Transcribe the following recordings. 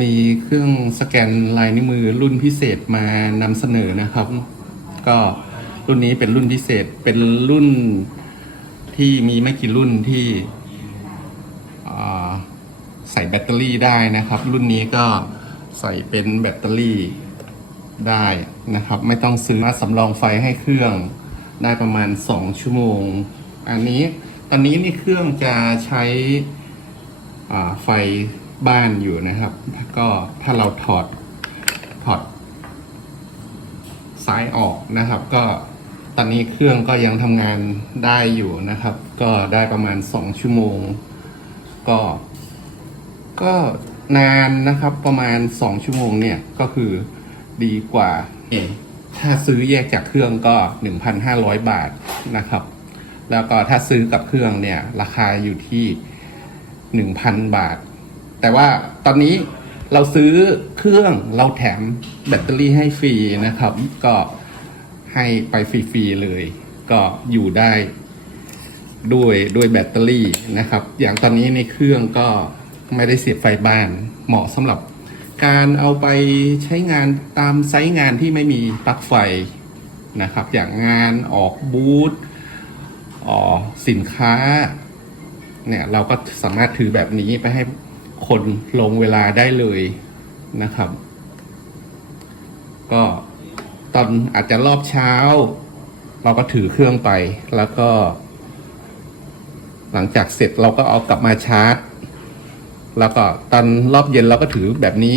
มีเครื่องสแกนลายนิ้วมือรุ่นพิเศษมานำเสนอนะครับ ก็รุ่นนี้เป็นรุ่นพิเศษเป็นรุ่นที่มีไม่กี่รุ่นที่ใส่แบตเตอรี่ได้นะครับ รุ่นนี้ก็ใส่เป็นแบตเตอรี่ได้นะครับ ไม่ต้องซื้อมาสำรองไฟให้เครื่องได้ประมาณ 2 ชั่วโมง อันนี้ตอนนี้นี่เครื่องจะใช้ไฟ บ้านอยู่นะครับ ก็ถ้าเราถอดถอดซ้ายออกนะครับ ก็ตอนนี้เครื่องก็ยังทำงานได้อยู่นะครับ ก็ได้ประมาณ 2 ชั่วโมง ก็ ก็นานนะครับประมาณ 2 ชั่วโมงเนี่ยก็คือดีกว่าเอถ้าซื้อแยกจากเครื่องก็ 1,500 บาทนะครับ แล้วก็ถ้าซื้อกับเครื่องเนี่ย ราคาอยู่ที่ 1,000 บาท แต่ว่าตอนนี้เราซื้อเครื่องเราแถมแบตเตอรี่ให้ฟรีนะครับ ก็ให้ไปฟรีๆเลย ก็อยู่ได้ด้วยด้วยแบตเตอรี่นะครับ อย่างตอนนี้ในเครื่องก็ไม่ได้เสียบไฟบ้าน เหมาะสำหรับการเอาไปใช้งานตามไซต์งานที่ไม่มีปลั๊กไฟนะครับ อย่างงานออกบูธออกสินค้าเนี่ยเราก็สามารถถือแบบนี้ไปให้ คนลงเวลาได้เลยนะครับ ก็ตอนอาจจะรอบเช้า เราก็ถือเครื่องไป แล้วก็ หลังจากเสร็จเราก็เอากลับมาชาร์จ แล้วก็ตอนรอบเย็นเราก็ถือแบบนี้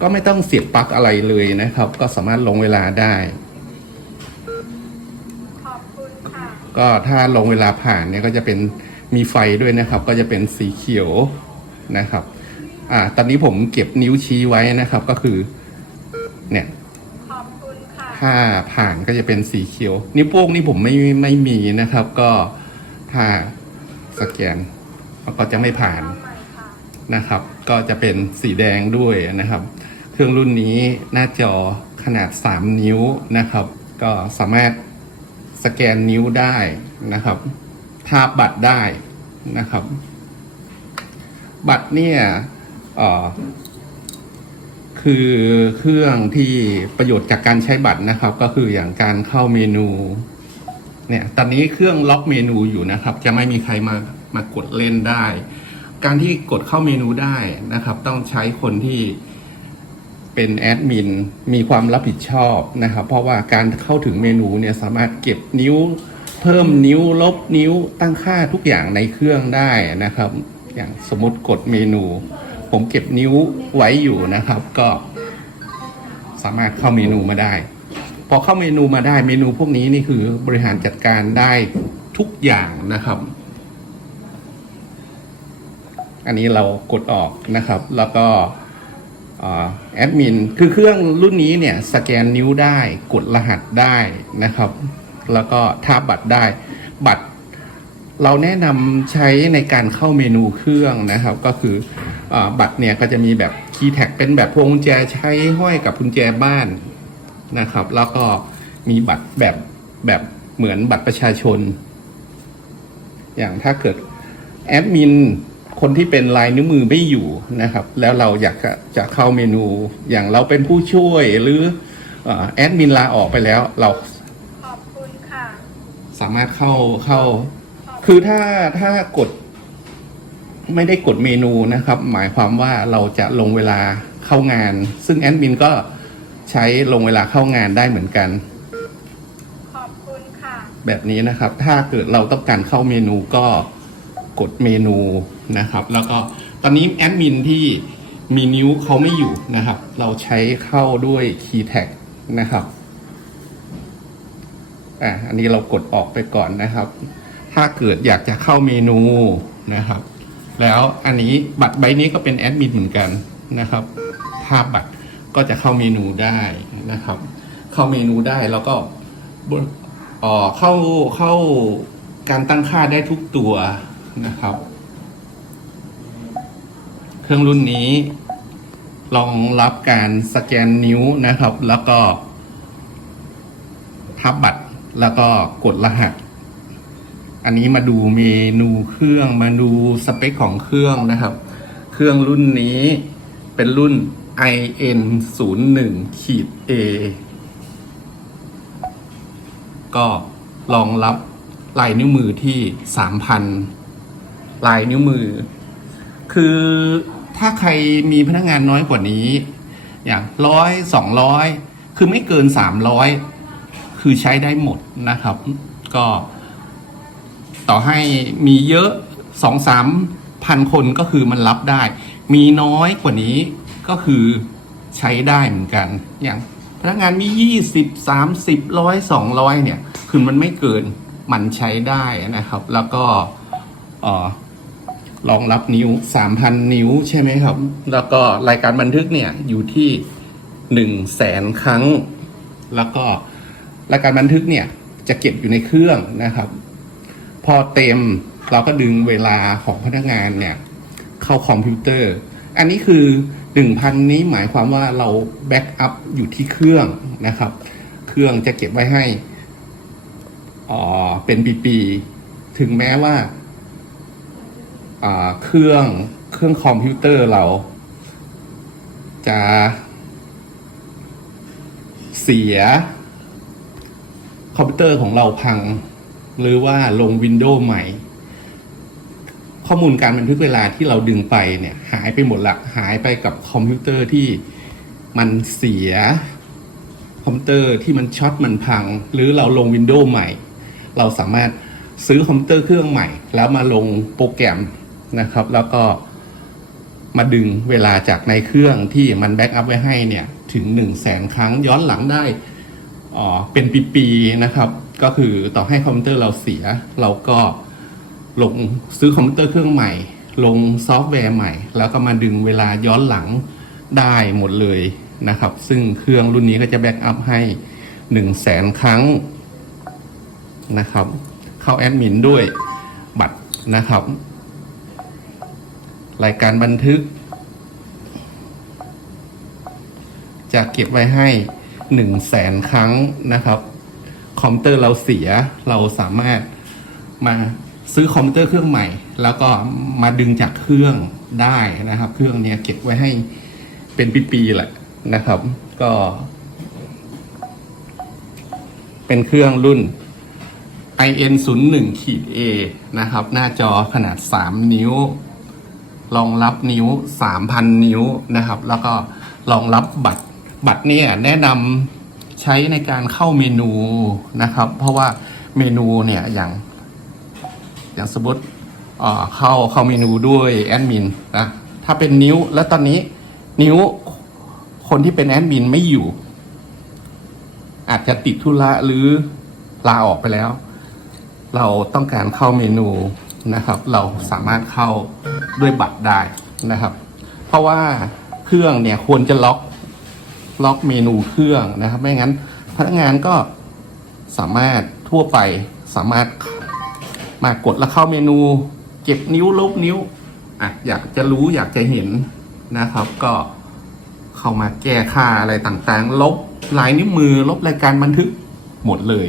ก็ไม่ต้องเสียบปลั๊กอะไรเลยนะครับ ก็สามารถลงเวลาได้ขอบคุณค่ะก็ถ้าลงเวลาผ่านเนี่ยก็จะเป็นมีไฟด้วยนะครับ ก็จะเป็นสีเขียว นะครับอ่าตอนนี้ผมเก็บนิ้วชี้ไว้นะครับก็คือ เนี่ยขอบคุณค่ะถ้าผ่านก็จะเป็นสีเขียว นิ้วโป้งนี่ผมไม่ไม่มีนะครับ ก็ถ้าสแกนก็จะไม่ผ่านเอาใหม่ค่ะนะครับ ก็จะเป็นสีแดงด้วยนะครับ เครื่องรุ่นนี้หน้าจอขนาด 3 นิ้วนะครับ ก็สามารถสแกนนิ้วได้นะครับทาบบัตรได้นะครับ บัตรเนี่ยคือเครื่องที่ประโยชน์จากการใช้บัตรนะครับ ก็คืออย่างการเข้าเมนู เนี่ย ตอนนี้เครื่องล็อกเมนูอยู่นะครับ จะไม่มีใครมามากดเล่นได้ การที่กดเข้าเมนูได้นะครับ ต้องใช้คนที่เป็นแอดมินมีความรับผิดชอบนะครับ เพราะว่าการเข้าถึงเมนูเนี่ยสามารถเก็บนิ้ว เพิ่มนิ้วลบนิ้วตั้งค่าทุกอย่างในเครื่องได้นะครับ อย่างสมมติกดเมนู ผมเก็บนิ้วไว้อยู่นะครับ ก็สามารถเข้าเมนูมาได้ พอเข้าเมนูมาได้เมนูพวกนี้นี่คือบริหารจัดการได้ทุกอย่างนะครับ อันนี้เรากดออกนะครับ แล้วก็แอดมินคือเครื่องรุ่นนี้เนี่ยสแกนนิ้วได้กดรหัสได้นะครับ แล้วก็ทาบบัตรได้ บัตร เราแนะนำใช้ในการเข้าเมนูเครื่องนะครับ ก็คืออาบัตรเนี่ยก็จะมีแบบคีย์แท็กเป็นแบบพวงกุญแจใช้ห้อยกับกุญแจบ้านนะครับ แล้วก็มีบัตรแบบแบบเหมือนบัตรประชาชน อย่างถ้าเกิดแอดมินคนที่เป็นลายนิ้วมือไม่อยู่นะครับ แล้วเราอยากจะจะเข้าเมนูอย่างเราเป็นผู้ช่วยหรือเอ่อแอดมินลาออกไปแล้วเราขอบคุณค่ะ สามารถเข้าเข้า คือถ้าถ้ากดไม่ได้กดเมนูนะครับ หมายความว่าเราจะลงเวลาเข้างาน ซึ่งแอดมินก็ใช้ลงเวลาเข้างานได้เหมือนกัน ขอบคุณค่ะ แบบนี้นะครับ ถ้าเกิดเราต้องการเข้าเมนูก็กดเมนูนะครับ แล้วก็ตอนนี้แอดมินที่มีนิ้วเขาไม่อยู่นะครับ เราใช้เข้าด้วยคีย์แท็กนะครับอะอันนี้เรากดออกไปก่อนนะครับ ถ้าเกิดอยากจะเข้าเมนูนะครับ แล้วอันนี้บัตรใบนี้ก็เป็นแอดมินเหมือนกันนะครับถ้าบัตรก็จะเข้าเมนูได้นะครับ เข้าเมนูได้แล้วก็เอ่อเข้าเข้าการตั้งค่าได้ทุกตัวนะครับ เครื่องรุ่นนี้รองรับการสแกนนิ้วนะครับ แล้วก็ทับบัตรแล้วก็กดรหัส อันนี้มาดูเมนูเครื่องมาดูสเปคของเครื่องนะครับ เครื่องรุ่นนี้เป็นรุ่น IN 0 1ขีด A ก็รองรับลายนิ้วมือที่ 3,000 ลายนิ้วมือ คือถ้าใครมีพนักงานน้อยกว่านี้ อย่างร้อยสองร้อยคือไม่เกินสามร้อยคือใช้ได้หมดนะครับ ก็ ต่อให้มีเยอะสองสามพันคนก็คือมันรับได้ มีน้อยกว่านี้ก็คือใช้ได้เหมือนกัน อย่างพนักงานมียี่สิบสามสิบร้อยสองร้อยเนี่ยคือมันไม่เกินมันใช้ได้นะครับ แล้วก็ออรองรับนิ้ว 3,000 นิ้วใช่ไหมครับ แล้วก็รายการบันทึกเนี่ยอยู่ที่ 1 0 0 0 0แสนครั้ง แล้วก็รายการบันทึกเนี่ยจะเก็บอยู่ในเครื่องนะครับ พอเต็มเราก็ดึงเวลาของพนักงานเนี่ย เข้าคอมพิวเตอร์ อันนี้คือ 1,000 นี้หมายความว่าเราแบ็กอัพอยู่ที่เครื่องนะครับ เครื่องจะเก็บไว้ให้อ่าเป็นปีๆถึงแม้ว่าอ่าเครื่องเครื่องคอมพิวเตอร์เรา จะเสียคอมพิวเตอร์ของเราพัง หรือว่าลงวินโดว์ใหม่ ข้อมูลการบันทึกเวลาที่เราดึงไปเนี่ย หายไปหมดละหายไปกับคอมพิวเตอร์ที่มันเสีย คอมพิวเตอร์ที่มันช็อตมันพัง หรือเราลงวินโดว์ใหม่ เราสามารถซื้อคอมพิวเตอร์เครื่องใหม่ แล้วมาลงโปรแกรมนะครับ แล้วก็มาดึงเวลาจากในเครื่องที่มันแบ็กอัพไว้ให้เนี่ย ถึง 1 0 0 0 0แสนครั้งย้อนหลังได้อ่อเป็นปี ๆ นะครับ ก็คือต่อให้คอมพิวเตอร์เราเสีย เราก็ลงซื้อคอมพิวเตอร์เครื่องใหม่ ลงซอฟต์แวร์ใหม่ แล้วก็มาดึงเวลาย้อนหลังได้หมดเลยนะครับ ซึ่งเครื่องรุ่นนี้ก็จะแบ็กอัพให้ 1 0 0 0 0แสนครั้งนะครับ เข้าแอดมินด้วยบัตรนะครับ รายการบันทึก จะเก็บไว้ให้หนึ่งแสนครั้งนะครับ คอมพิวเตอร์เราเสีย เราสามารถมาซื้อคอมพิวเตอร์เครื่องใหม่ แล้วก็มาดึงจากเครื่องได้นะครับ เครื่องเนี้ยเก็บไว้ให้เป็นปีๆแหละนะครับ ก็ เป็นเครื่องรุ่น IN 0 1ขีด A นะครับ หน้าจอขนาด 3 นิ้ว รองรับนิ้ว 3,000 นิ้วนะครับ แล้วก็รองรับบัตร บัตรเนี่ยแนะนำ ใช้ในการเข้าเมนูนะครับ เพราะว่าเมนูเนี่ยอย่างอย่างสมมติเอ่อเข้าเข้าเมนูด้วยแอดมินนะถ้าเป็นนิ้วแล้วตอนนี้นิ้วคนที่เป็นแอดมินไม่อยู่ อาจจะติดธุระหรือลาออกไปแล้ว เราต้องการเข้าเมนูนะครับ เราสามารถเข้าด้วยบัตรได้นะครับ เพราะว่าเครื่องเนี่ยควรจะล็อก ล็อกเมนูเครื่องนะครับ ไม่งั้นพนักงานก็สามารถทั่วไปสามารถมากดแล้วเข้าเมนูเก็บนิ้วลบนิ้วอะอยากจะรู้อยากจะเห็นนะครับ ก็เข้ามาแก้ค่าอะไรต่างๆ ลบลายนิ้วมือลบรายการบันทึกหมดเลย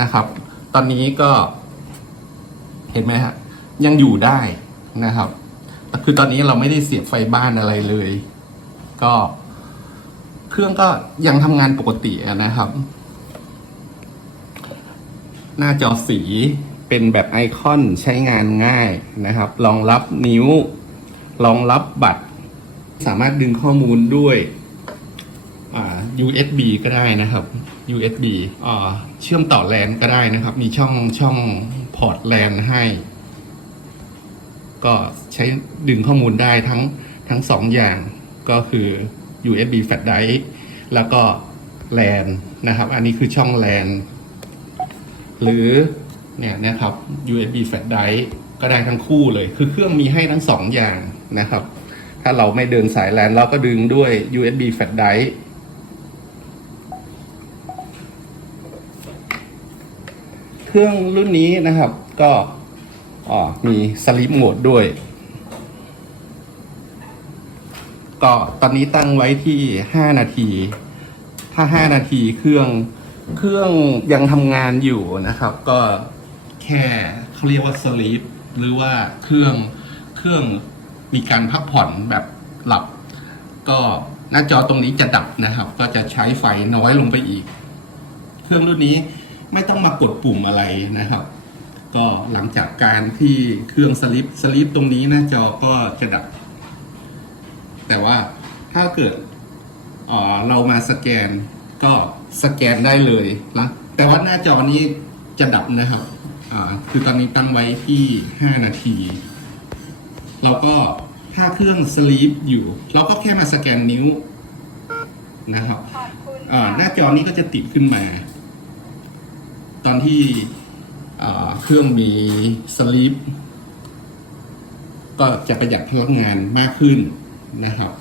นะครับ ตอนนี้ก็เห็นไหมฮะยังอยู่ได้นะครับ คือตอนนี้เราไม่ได้เสียบไฟบ้านอะไรเลย ก็ เครื่องก็ยังทำงานปกตินะครับ หน้าจอสีเป็นแบบไอคอนใช้งานง่ายนะครับรองรับนิ้วรองรับบัตร สามารถดึงข้อมูลด้วยอ่า USB ก็ได้นะครับ USB อ่าเชื่อมต่อแลนก็ได้นะครับ มีช่องช่องพอร์ตแลนให้ ก็ใช้ดึงข้อมูลได้ทั้งทั้งสองอย่าง ก็คือ USB flash drive แล้วก็แลนนะครับ อันนี้คือช่องแลนหรือเนี่ยนะครับ USB flash drive ก็ได้ทั้งคู่เลย คือเครื่องมีให้ทั้งสองอย่างนะครับ ถ้าเราไม่เดินสายแลนเราก็ดึงด้วย USB flash drive เครื่องรุ่นนี้นะครับก็มีสลิปโหมดด้วย ก็ตอนนี้ตั้งไว้ที่ 5 นาที ถ้า 5 นาทีเครื่องเครื่องยังทำงานอยู่นะครับ ก็แค่เขาเรียกว่าสลิปหรือว่าเครื่องเครื่องมีการพักผ่อนแบบหลับ ก็หน้าจอตรงนี้จะดับนะครับ ก็จะใช้ไฟน้อยลงไปอีก เครื่องรุ่นนี้ไม่ต้องมากดปุ่มอะไรนะครับ ก็หลังจากการที่เครื่องสลิปสลิปตรงนี้หน้าจอก็จะดับ แต่ว่าถ้าเกิดเอ่อเรามาสแกนก็สแกนได้เลยนะแต่ว่าหน้าจอนี้จะดับนะครับอ่าคือตอนนี้ตั้งไว้ที่ 5 นาทีเราก็ถ้าเครื่องสลีปอยู่ เราก็แค่มาสแกนนิ้วนะครับขอบคุณอ่าค่ะหน้าจอนี้ก็จะติดขึ้นมา ตอนที่อ่าเครื่องมีสลีปก็จะประหยัดพลังงานมากขึ้น นะครับ